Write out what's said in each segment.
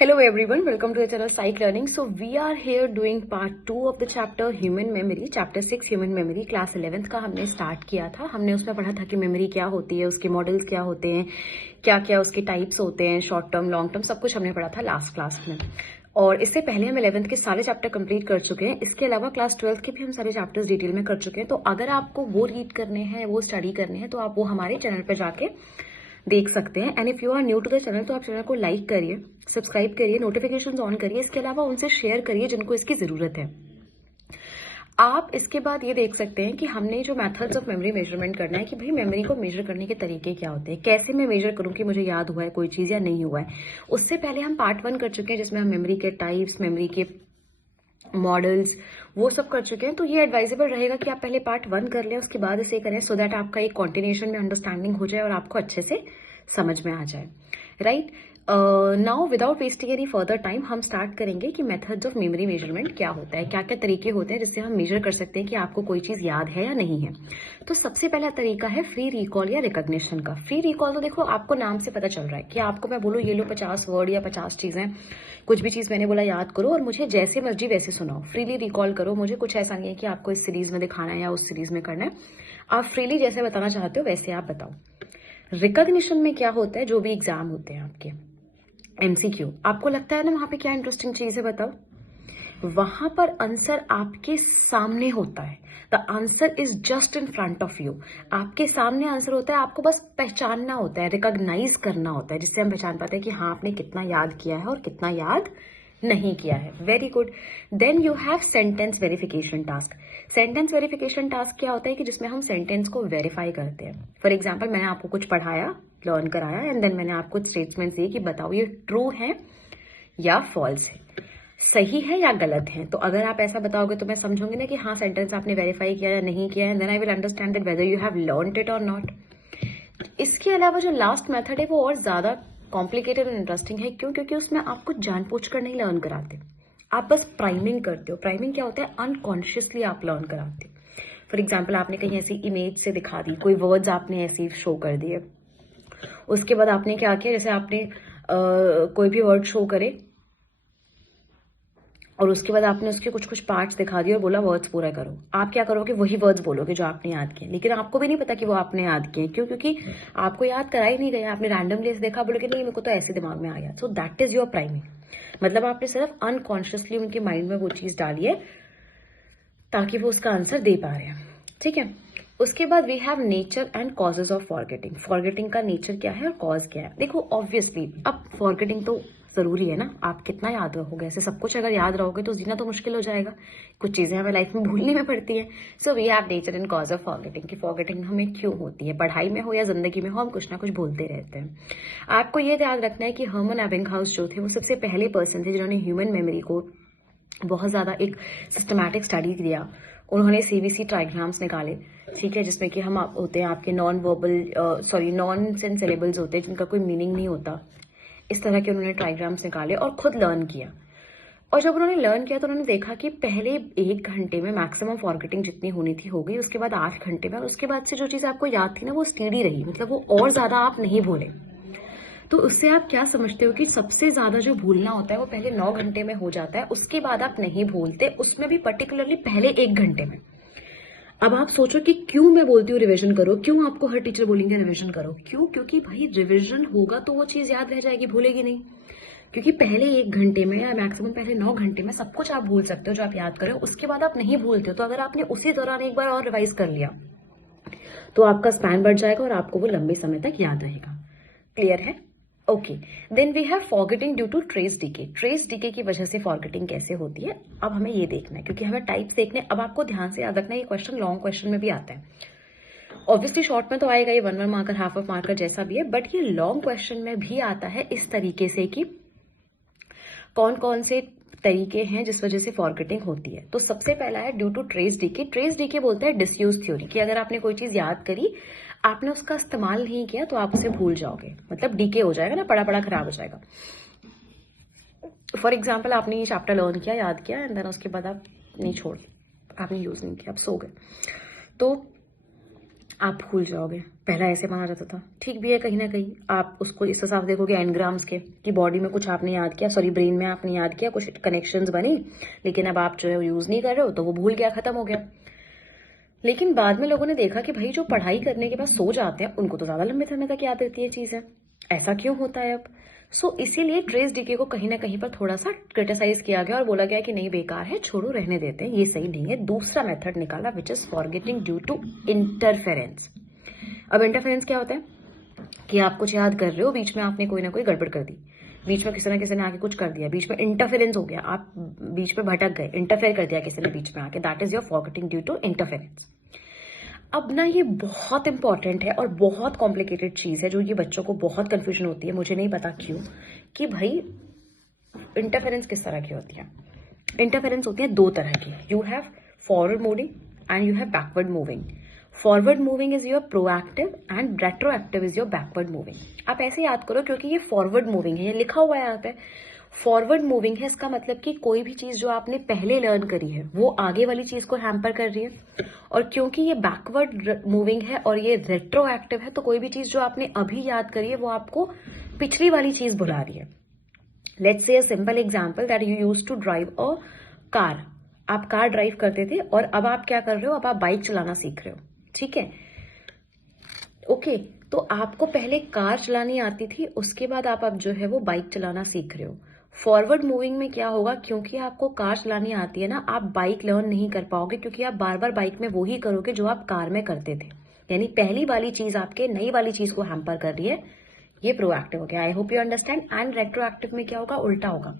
Hello everyone, welcome to the channel Psych Learning. So we are here doing part 2 of the chapter Human Memory, chapter 6 Human Memory, class 11th का हमने start किया था। हमने उसमें पढ़ा था कि मेमोरी क्या होती है, उसके मॉडल्स क्या होते हैं, क्या क्या उसके टाइप्स होते हैं, शॉर्ट टर्म, लॉन्ग टर्म, सब कुछ हमने पढ़ा था लास्ट क्लास में। और इससे पहले हम 11th के सारे चैप्टर कंप्लीट कर चुके हैं। इसके अलावा क्लास 12th के भी हम सारे चैप्टर्स डिटेल में कर चुके हैं। तो अगर आपको वो रीड करने हैं, वो स्टडी करने हैं, तो आप वो हमारे चैनल पर जाके देख सकते हैं। And if you are new to the channel तो आप चैनल को लाइक करिए, सब्सक्राइब करिए, नोटिफिकेशंस ऑन करिए। इसके अलावा उनसे शेयर करिए जिनको इसकी जरूरत है। आप इसके बाद ये देख सकते हैं कि हमने जो मेथड्स ऑफ मेमोरी मेजरमेंट करना है कि भाई मेमोरी को मेजर करने के तरीके क्या होते हैं, कैसे मैं मेजर करूं कि मुझे याद हुआ है कोई चीज या नहीं हुआ है। उससे पहले हम पार्ट 1 कर चुके हैं जिसमें हम मेमोरी के टाइप्स, मेमोरी के मॉडल्स, वो सब कर चुके हैं। तो ये एडवाइजेबल रहेगा कि आप पहले पार्ट 1 कर लें, उसके बाद इसे करें, सो दैट आपका एक कॉन्टिन्यूशन में अंडरस्टैंडिंग हो जाए और आपको अच्छे से समझ में आ जाए। Right, now without wasting any further time हम स्टार्ट करेंगे कि मेथड्स ऑफ मेमोरी मेजरमेंट क्या होता है, क्या क्या तरीके होते हैं जिससे हम मेजर कर सकते हैं कि आपको कोई चीज याद है या नहीं है। तो सबसे पहला तरीका है फ्री रिकॉल या रिकॉग्निशन का। फ्री रिकॉल तो देखो आपको नाम से पता चल रहा है कि आपको मैं बोलूँ ये लो 50 वर्ड या 50 चीजें, कुछ भी चीज मैंने बोला याद करो और मुझे जैसे मर्जी वैसे सुनाओ, फ्रीली रिकॉल करो। मुझे कुछ ऐसा नहीं है कि आपको इस सीरीज में दिखाना है या उस सीरीज में करना है, आप फ्रीली जैसे बताना चाहते हो वैसे आप बताओ। रिकॉग्निशन में क्या होता है, जो भी एग्जाम होते हैं आपके एमसीक्यू, आपको लगता है ना वहां पे क्या इंटरेस्टिंग चीज है, बताओ। वहां पर आंसर आपके सामने होता है, the answer is just in front of you. आपके सामने आंसर होता है, आपको बस पहचानना होता है, रिकॉग्नाइज करना होता है, जिससे हम पहचान पाते हैं कि हाँ आपने कितना याद किया है और कितना याद नहीं किया है। Very good. Then you have sentence verification task. Sentence verification task क्या होता है कि जिसमें हम सेंटेंस को वेरीफाई करते हैं। फॉर एग्जाम्पल मैंने आपको कुछ पढ़ाया, लर्न कराया, एंड देन मैंने आपको स्टेटमेंट दिए कि बताओ ये ट्रू है या फॉल्स है, सही है या गलत है। तो अगर आप ऐसा बताओगे तो मैं समझूंगी ना कि हाँ सेंटेंस आपने वेरीफाई किया या नहीं किया है, then I will understand that whether you have learned it और नॉट। इसके अलावा जो लास्ट मेथड है वो और ज्यादा कॉम्प्लिकेटेड और इंटरेस्टिंग है। क्यों? क्योंकि उसमें आपको जानबूझकर नहीं लर्न कराते, आप बस प्राइमिंग करते हो। प्राइमिंग क्या होता है, अनकॉन्शियसली आप लर्न कराते हो। फॉर एग्जाम्पल आपने कहीं ऐसी इमेज से दिखा दी, कोई वर्ड्स आपने ऐसे शो कर दिए, उसके बाद आपने क्या किया, जैसे आपने कोई भी वर्ड शो करे और उसके बाद आपने उसके कुछ कुछ पार्ट्स दिखा दिए और बोला वर्ड्स पूरा करो। आप क्या करोगे, वही वर्ड्स बोलोगे जो आपने याद किए, लेकिन आपको भी नहीं पता कि वो आपने याद किए। क्यों? क्योंकि आपको याद करा ही नहीं गया, आपने रैंडमली देखा, बोलोगे नहीं मेरे को तो ऐसे दिमाग में आ गया। So that is your priming. मतलब आपने सिर्फ अनकॉन्शियसली उनके माइंड में वो चीज डाली है ताकि वो उसका आंसर दे पा रहे हैं। ठीक है, उसके बाद we have nature and causes of forgetting. Forgetting का नेचर क्या है और कॉज क्या है। देखो ऑब्वियसली अब फॉरगेटिंग तो जरूरी है ना, आप कितना याद रखोगे, ऐसे सब कुछ अगर याद रहोगे तो जीना तो मुश्किल हो जाएगा, कुछ चीजें हमें लाइफ में भूलनी में पड़ती है। So we have nature and cause of forgetting कि फॉरगेटिंग हमें क्यों होती है, पढ़ाई में हो या जिंदगी में हो, हम कुछ ना कुछ भूलते रहते हैं। आपको ये याद रखना है कि हर्मन एबिंगहाउस जो थे वो सबसे पहले पर्सन थे जिन्होंने ह्यूमन मेमोरी को बहुत ज्यादा एक सिस्टमैटिक स्टडी दिया। उन्होंने सीवीसी ट्राइग्राम्स निकाले, ठीक है, जिसमें कि हम होते हैं आपके non verbal non sense syllables होते हैं जिनका कोई मीनिंग नहीं होता। इस तरह के उन्होंने ट्राइग्राम्स निकाले और खुद लर्न किया। और जब उन्होंने लर्न किया तो उन्होंने देखा कि पहले 1 घंटे में मैक्सिमम फॉरगेटिंग जितनी होनी थी हो गई, उसके बाद 8 घंटे में, और उसके बाद से जो चीज आपको याद थी ना वो स्टीडी रही, मतलब वो और ज्यादा आप नहीं भूले। तो उससे आप क्या समझते हो कि सबसे ज्यादा जो भूलना होता है वो पहले 9 घंटे में हो जाता है, उसके बाद आप नहीं भूलते, उसमें भी पर्टिकुलरली पहले 1 घंटे में। अब आप सोचो कि क्यों मैं बोलती हूँ रिवीजन करो, क्यों आपको हर टीचर बोलेंगे रिवीजन करो, क्यों? क्योंकि भाई रिवीजन होगा तो वो चीज याद रह जाएगी, भूलेगी नहीं। क्योंकि पहले 1 घंटे में या मैक्सिमम पहले 9 घंटे में सब कुछ आप भूल सकते हो जो आप याद करो, उसके बाद आप नहीं भूलते हो। तो अगर आपने उसी दौरान एक बार और रिवाइज कर लिया तो आपका स्पैन बढ़ जाएगा और आपको वो लंबे समय तक याद रहेगा। क्लियर है? Okay, then we have forgetting due to trace decay. Trace decay की वजह से फॉरगेटिंग कैसे होती है, अब हमें ये देखना है क्योंकि हमें टाइप्स देखने। अब आपको ध्यान से याद रखना है, ये क्वेश्चन लॉन्ग क्वेश्चन में भी आता है। ऑब्वियसली शॉर्ट में तो आएगा ये 1 1 मार्कर, हाफ ऑफ मार्कर जैसा भी है, बट ये लॉन्ग क्वेश्चन में भी आता है इस तरीके से कि कौन कौन से तरीके हैं जिस वजह से फॉरगेटिंग होती है। तो सबसे पहला है due to trace decay. Trace decay बोलता है डिसयूज थ्योरी कि अगर आपने कोई चीज याद करी, आपने उसका इस्तेमाल नहीं किया तो आप उसे भूल जाओगे, मतलब डीके हो जाएगा ना, पड़ा पड़ा खराब हो जाएगा। फॉर एग्जाम्पल आपने ये चैप्टर लर्न किया, याद किया, एंड देन उसके बाद आप नहीं छोड़, आपने यूज नहीं किया, आप सो गए। तो आप भूल जाओगे। पहला ऐसे माना जाता था, ठीक भी है कहीं ना कहीं, आप उसको इस हिसाब से देखोगे एनग्राम्स के कि बॉडी में कुछ आपने याद किया, सॉरी ब्रेन में आपने याद किया, कुछ कनेक्शंस बनी, लेकिन अब आप जो है यूज नहीं कर रहे हो तो वो भूल गया, खत्म हो गया। लेकिन बाद में लोगों ने देखा कि भाई जो पढ़ाई करने के बाद सो जाते हैं उनको तो ज्यादा लंबे समय तक याद रहती है चीजें। ऐसा क्यों होता है अब? इसीलिए ट्रेस डीके को कहीं ना कहीं पर थोड़ा सा क्रिटिसाइज किया गया और बोला गया कि नहीं बेकार है, छोड़ो, रहने देते हैं, ये सही नहीं है। दूसरा मेथड निकाला which is forgetting due to interference. अब इंटरफेरेंस क्या होता है कि आप कुछ याद कर रहे हो, बीच में आपने कोई ना कोई गड़बड़ कर दी, बीच में किसी ना किसी ने आके कुछ कर दिया, बीच में इंटरफेरेंस हो गया, आप बीच में भटक गए, इंटरफेयर कर दिया किसी ने बीच में आके, that is your forgetting due to interference. अब ना ये बहुत इंपॉर्टेंट है और बहुत कॉम्प्लिकेटेड चीज है जो ये बच्चों को बहुत कंफ्यूजन होती है, मुझे नहीं पता क्यों, कि भाई इंटरफेरेंस किस तरह की होती है। इंटरफेरेंस होती है दो तरह की, you have forward moving and you have backward moving. Forward moving is your proactive and retroactive is your backward moving. आप ऐसे याद करो क्योंकि ये फॉरवर्ड मूविंग है, ये लिखा हुआ है यहाँ पे फॉरवर्ड मूविंग है, इसका मतलब कि कोई भी चीज जो आपने पहले लर्न करी है वो आगे वाली चीज को हैम्पर कर रही है, और क्योंकि ये बैकवर्ड मूविंग है और ये रेट्रोएक्टिव है तो कोई भी चीज जो आपने अभी याद करी है वो आपको पिछली वाली चीज भुला रही है। Let's say a simple example that you used to drive a car. आप कार ड्राइव करते थे और अब आप क्या कर रहे हो, अब आप बाइक चलाना सीख रहे हो, ठीक है, ओके। तो आपको पहले कार चलानी आती थी, उसके बाद आप अब जो है वो बाइक चलाना सीख रहे हो। फॉरवर्ड मूविंग में क्या होगा, क्योंकि आपको कार चलानी आती है ना, आप बाइक लर्न नहीं कर पाओगे क्योंकि आप बार बार बाइक में वही करोगे जो आप कार में करते थे, यानी पहली वाली चीज आपके नई वाली चीज को हैम्पर कर रही है। ये प्रोएक्टिव हो गया, I hope you understand. And retroactive में क्या होगा, उल्टा होगा।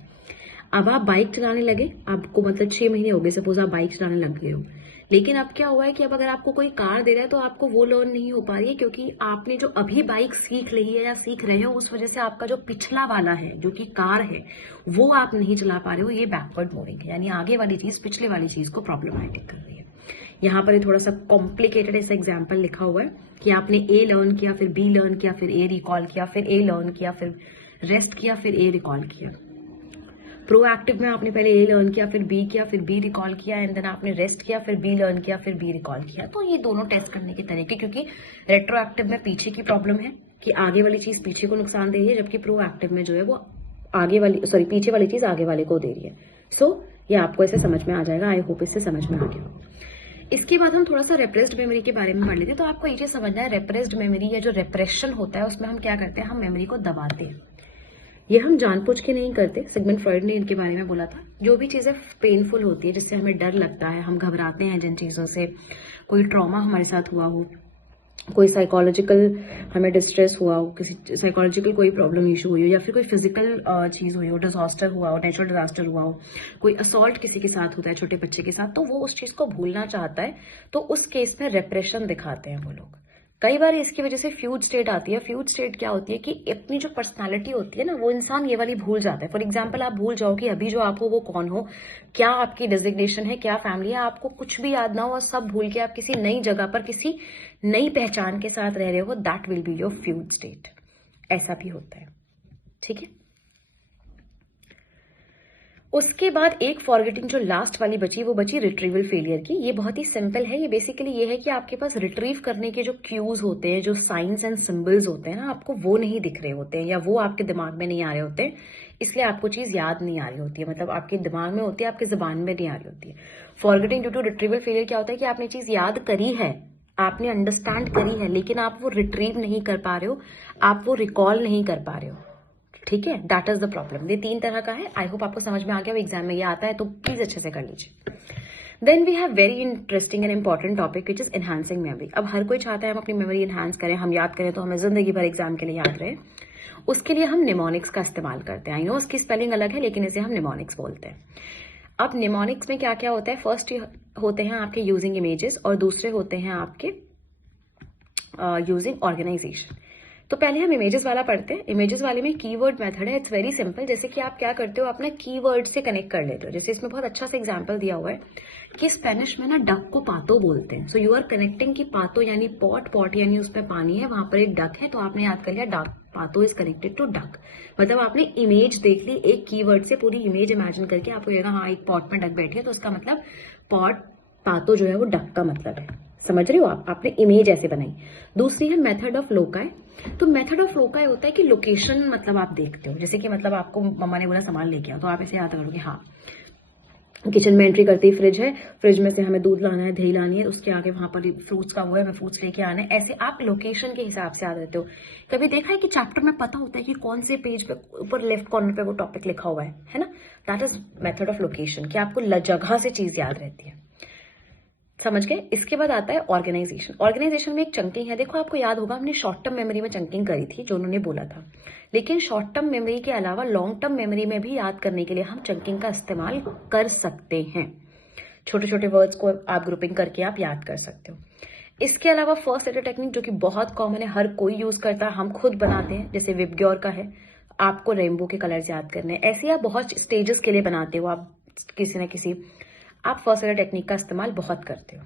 अब आप बाइक चलाने लगे, आपको मतलब 6 महीने हो गए सपोज आप बाइक चलाने लग गए हो, लेकिन अब क्या हुआ है कि अब अगर आपको कोई कार दे रहा है तो आपको वो लर्न नहीं हो पा रही है क्योंकि आपने जो अभी बाइक सीख रही है या सीख रहे हो उस वजह से आपका जो पिछला वाला है जो कि कार है वो आप नहीं चला पा रहे हो। ये बैकवर्ड मूविंग है, यानी आगे वाली चीज पिछले वाली चीज को प्रॉब्लमैटिक कर रही है। यहाँ पर थोड़ा सा कॉम्प्लिकेटेड ऐसा एग्जाम्पल लिखा हुआ है कि आपने ए लर्न किया, फिर बी लर्न किया, फिर ए रिकॉल किया, फिर ए लर्न किया, फिर रेस्ट किया, फिर ए रिकॉल किया। प्रोएक्टिव में आपने पहले ए लर्न किया, फिर बी किया, फिर बी रिकॉल किया, एंड देन आपने रेस्ट किया, फिर बी लर्न किया, फिर बी रिकॉल किया। तो ये दोनों टेस्ट करने के तरीके, क्योंकि रेट्रोएक्टिव में पीछे की प्रॉब्लम है कि आगे वाली चीज पीछे को नुकसान दे रही है, जबकि प्रोएक्टिव में जो है वो आगे वाली पीछे वाली चीज आगे वाले को दे रही है। ये आपको ऐसे समझ में आ जाएगा, आई होप इससे समझ में आ गया। इसके बाद हम थोड़ा सा रेप्रेस्ड मेमोरी के बारे में पढ़ लेते हैं। तो आपको ये चीज समझना है, रेप्रेस्ड मेमोरी या जो रेप्रेशन होता है उसमें हम क्या करते हैं, हम मेमोरी को दबाते हैं। ये हम जानबूझ के नहीं करते, सिगमंड फ्रॉइड ने इनके बारे में बोला था। जो भी चीजें पेनफुल होती है, जिससे हमें डर लगता है, हम घबराते हैं जिन चीजों से, कोई ट्रॉमा हमारे साथ हुआ हो, कोई साइकोलॉजिकल हमें डिस्ट्रेस हुआ हो, किसी साइकोलॉजिकल कोई प्रॉब्लम इशू हुई हो, या फिर कोई फिजिकल चीज हुई हो, डिजास्टर हुआ हो, नेचुरल डिजास्टर हुआ हो, कोई असॉल्ट किसी के साथ होता है छोटे बच्चे के साथ, तो वो उस चीज को भूलना चाहता है, तो उस केस में रेप्रेशन दिखाते हैं वो लोग। कई बार इसकी वजह से फ्यूज स्टेट आती है। फ्यूज स्टेट क्या होती है कि अपनी जो पर्सनालिटी होती है ना, वो इंसान ये वाली भूल जाता है। फॉर एग्जाम्पल आप भूल जाओ कि अभी जो आप हो वो कौन हो, क्या आपकी डिजिग्नेशन है, क्या फैमिली है, आपको कुछ भी याद ना हो और सब भूल के आप किसी नई जगह पर किसी नई पहचान के साथ रह रहे हो, that will be your fuse state. ऐसा भी होता है, ठीक है। उसके बाद एक फॉरगेटिंग जो लास्ट वाली बची, वो बची रिट्रीवल फेलियर की। ये बहुत ही सिंपल है। ये बेसिकली ये है कि आपके पास रिट्रीव करने के जो क्यूज होते हैं, जो साइंस एंड सिंबल्स होते हैं ना, आपको वो नहीं दिख रहे होते हैं या वो आपके दिमाग में नहीं आ रहे होते, इसलिए आपको चीज याद नहीं आ रही होती है। मतलब आपके दिमाग में होती है, आपके जुबान में नहीं आ रही होती है। Forgetting due to retrieval failure क्या होता है कि आपने चीज याद करी है, आपने अंडरस्टैंड करी है, लेकिन आप वो रिट्रीव नहीं कर पा रहे हो, आप वो रिकॉल नहीं कर पा रहे हो, ठीक है। That is the problem. ये 3 तरह का है। आई होप आपको समझ में आ गया। एग्जाम में ये आता है तो प्लीज अच्छे से कर लीजिए। Then we have very interesting and important topic which is enhancing memory. अब हर कोई चाहता है हम अपनी मेमोरी एनहांस करें, हम याद करें तो हमें जिंदगी भर एग्जाम के लिए याद रहे। उसके लिए हम निमोनिक्स का इस्तेमाल करते हैं। आई नो उसकी स्पेलिंग अलग है, लेकिन इसे हम निमोनिक्स बोलते हैं। अब निमोनिक्स में क्या क्या होता है, फर्स्ट होते हैं आपके यूजिंग इमेजेस और दूसरे होते हैं आपके यूजिंग ऑर्गेनाइजेशन। तो पहले हम इमेजेस वाला पढ़ते हैं। इमेजेस वाले में कीवर्ड मेथड है, इट्स वेरी सिंपल। जैसे कि आप क्या करते हो, अपना कीवर्ड से कनेक्ट कर लेते हो। जैसे इसमें बहुत अच्छा सा एग्जांपल दिया हुआ है कि स्पेनिश में ना डक को पातो बोलते हैं। सो यू आर कनेक्टिंग कि पातो यानी पॉट, पॉट यानी उसमें पानी है, वहां पर एक डक है, तो आपने याद कर लिया डक, पातो इज कनेक्टेड टू डक। मतलब आपने इमेज देख ली, एक कीवर्ड से पूरी इमेज इमेजिन करके आपको लगा हाँ एक पॉट में डक बैठी है, तो उसका मतलब पॉट, पातो जो है वो डक का मतलब है। समझ रही हो आप, आपने इमेज ऐसे बनाई। दूसरी है मेथड ऑफ लोकाई। तो मेथड ऑफ लोकाई होता है कि लोकेशन मतलब आप देखते हो, जैसे कि मतलब आपको मम्मा ने बोला सामान लेके आओ, तो आप ऐसे याद करो कि हाँ किचन में एंट्री करते ही फ्रिज है, फ्रिज में से हमें दूध लाना है, दही लानी है, उसके आगे वहां पर फ्रूट्स का वो है, हमें फ्रूट्स लेके आने हैं। ऐसे आप लोकेशन के हिसाब से याद रहते हो। कभी देखा है कि चैप्टर में पता होता है कि कौन से पेज पे ऊपर लेफ्ट कॉर्नर पे वो टॉपिक लिखा हुआ है ना। That is method of location, कि आपको जगह से चीज याद रहती है। समझ गए। इसके बाद आता है ऑर्गेनाइजेशन। ऑर्गेनाइजेशन में एक चंकिंग है। देखो आपको याद होगा हमने शॉर्ट टर्म मेमोरी में चंकिंग करी थी जो उन्होंने बोला था, लेकिन शॉर्ट टर्म मेमोरी के अलावा लॉन्ग टर्म मेमोरी में भी याद करने के लिए हम चंकिंग का इस्तेमाल कर सकते हैं। छोटे छोटे वर्ड्स को आप ग्रुपिंग करके आप याद कर सकते हो। इसके अलावा फर्स्ट लेटर टेक्निक जो कि बहुत कॉमन है, हर कोई यूज करता है, हम खुद बनाते हैं, जैसे विबग्योर का है, आपको रेनबो के कलर्स याद करने हैं। ऐसे आप बहुत स्टेजेस के लिए बनाते हो, आप किसी न किसी आप फर्स्ट लेटर टेक्निक का इस्तेमाल बहुत करते हो।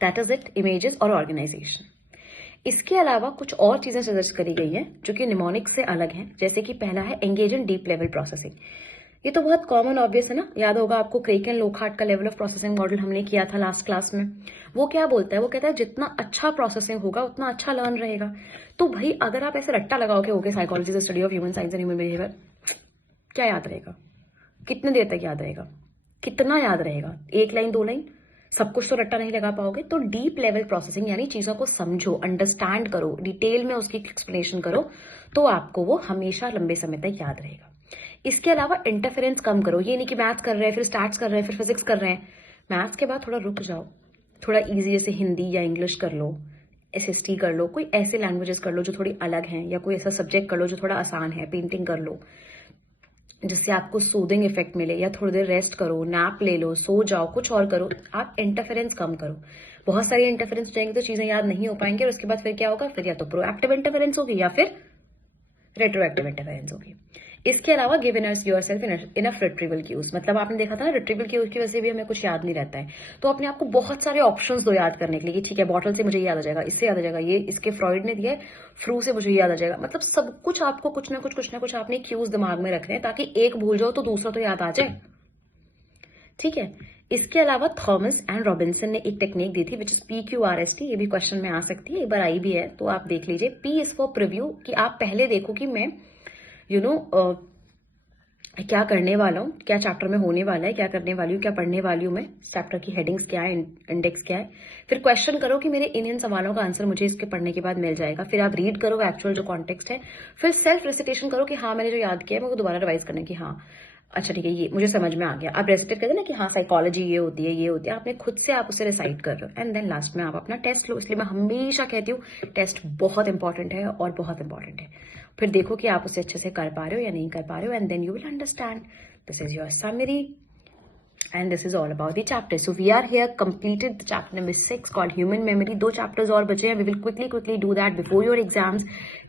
दैट इज इट, इमेजेस और ऑर्गेनाइजेशन। इसके अलावा कुछ और चीजें सजेस्ट करी गई हैं जो कि निमोनिक से अलग हैं, जैसे कि पहला है engage in deep level processing. ये तो बहुत कॉमन ऑब्वियस है ना, याद होगा आपको क्रेक एंड लोकहार्ट का लेवल ऑफ प्रोसेसिंग मॉडल हमने किया था लास्ट क्लास में। वो क्या बोलता है, वो कहता है जितना अच्छा प्रोसेसिंग होगा उतना अच्छा लर्न रहेगा। तो भाई अगर आप ऐसे रट्टा लगाओ के okay psychology is study of human science and human behaviour, क्या याद रहेगा? कितने देर तक याद रहेगा? कितना याद रहेगा? 1 लाइन 2 लाइन? सब कुछ तो रट्टा नहीं लगा पाओगे। तो डीप लेवल प्रोसेसिंग यानी चीजों को समझो, अंडरस्टैंड करो, डिटेल में उसकी एक्सप्लेनेशन करो, तो आपको वो हमेशा लंबे समय तक याद रहेगा। इसके अलावा इंटरफेरेंस कम करो। ये नहीं कि मैथ्स कर रहे हैं फिर स्टैट्स कर रहे हैं फिर फिजिक्स कर रहे हैं। मैथ्स के बाद थोड़ा रुक जाओ, थोड़ा इजी जैसे हिंदी या इंग्लिश कर लो, एसएसटी कर लो, कोई ऐसे लैंग्वेजेस कर लो जो थोड़ी अलग हैं, या कोई ऐसा सब्जेक्ट कर लो जो थोड़ा आसान है, पेंटिंग कर लो जिससे आपको सूदिंग इफेक्ट मिले, या थोड़ी देर रेस्ट करो, नैप ले लो, सो जाओ, कुछ और करो। आप इंटरफेरेंस कम करो। बहुत सारी इंटरफेरेंस हो जाएंगे तो चीजें याद नहीं हो पाएंगी, और उसके बाद फिर क्या होगा, फिर या तो प्रोएक्टिव इंटरफेरेंस होगी या फिर रेट्रोएक्टिव इंटरफेरेंस होगी। इसके अलावा give yourself enough retrieval cues. मतलब आपने देखा था ना, रिट्रीवल क्यूज की वजह से भी हमें कुछ याद नहीं रहता है, तो अपने आपको बहुत सारे ऑप्शंस दो याद करने के लिए कि ठीक है बॉटल से मुझे याद आ जाएगा, इससे याद आ जाएगा, ये इसके फ्रॉइड ने दिया है, फ्रू से मुझे याद आ जाएगा। मतलब सब कुछ आपको कुछ ना कुछ आपने क्यूज दिमाग में रखने हैं, ताकि एक भूल जाओ तो दूसरा तो याद आ जाए। ठीक है। इसके अलावा थॉमस एंड रॉबिन्सन ने एक टेक्निक दी थी विच इज PQRST। ये भी क्वेश्चन में आ सकती है, एक बार आई भी है तो आप देख लीजिए। P इज फॉर प्रिव्यू, कि आप पहले देखो कि मैं क्या करने वाला हूँ, क्या चैप्टर में होने वाला है, क्या करने वाली हूँ, क्या पढ़ने वाली हूँ मैं, चैप्टर की हेडिंग्स क्या है, इंडेक्स क्या है। फिर क्वेश्चन करो कि मेरे इन सवालों का आंसर मुझे इसके पढ़ने के बाद मिल जाएगा। फिर आप रीड करो एक्चुअल जो कॉन्टेक्स्ट है। फिर सेल्फ रेसिटेशन करो कि हाँ मैंने जो याद किया है मैं वो दोबारा रिवाइज करने की, हाँ अच्छा ठीक है ये मुझे समझ में आ गया। आप रेसिटेट करते ना कि हाँ साइकोलॉजी ये होती है, ये होती है, आपने खुद से आप उसे रिसाइट कर रहे हो, एंड देन लास्ट में आप अपना टेस्ट लो। इसलिए मैं हमेशा कहती हूँ टेस्ट बहुत इंपॉर्टेंट है और बहुत इंपॉर्टेंट है। फिर देखो कि आप उसे अच्छे से कर पा रहे हो या नहीं कर पा रहे हो, and then you will understand. This is your summary and this is all about the chapter. So we are here completed the chapter number 6 called human memory. 2 chapters और बचे हैं, we will quickly do that before your exams.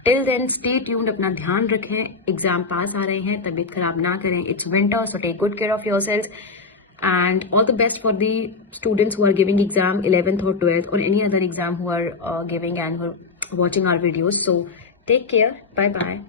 Till then stay tuned, अपना ध्यान रखें, exam पास आ रहे हैं, तबीयत खराब ना करें, it's winter so take good care of yourselves, and all the best for the students who are giving exam 11th or 12th or any other exam who are giving and who are watching our videos. So take care, bye bye.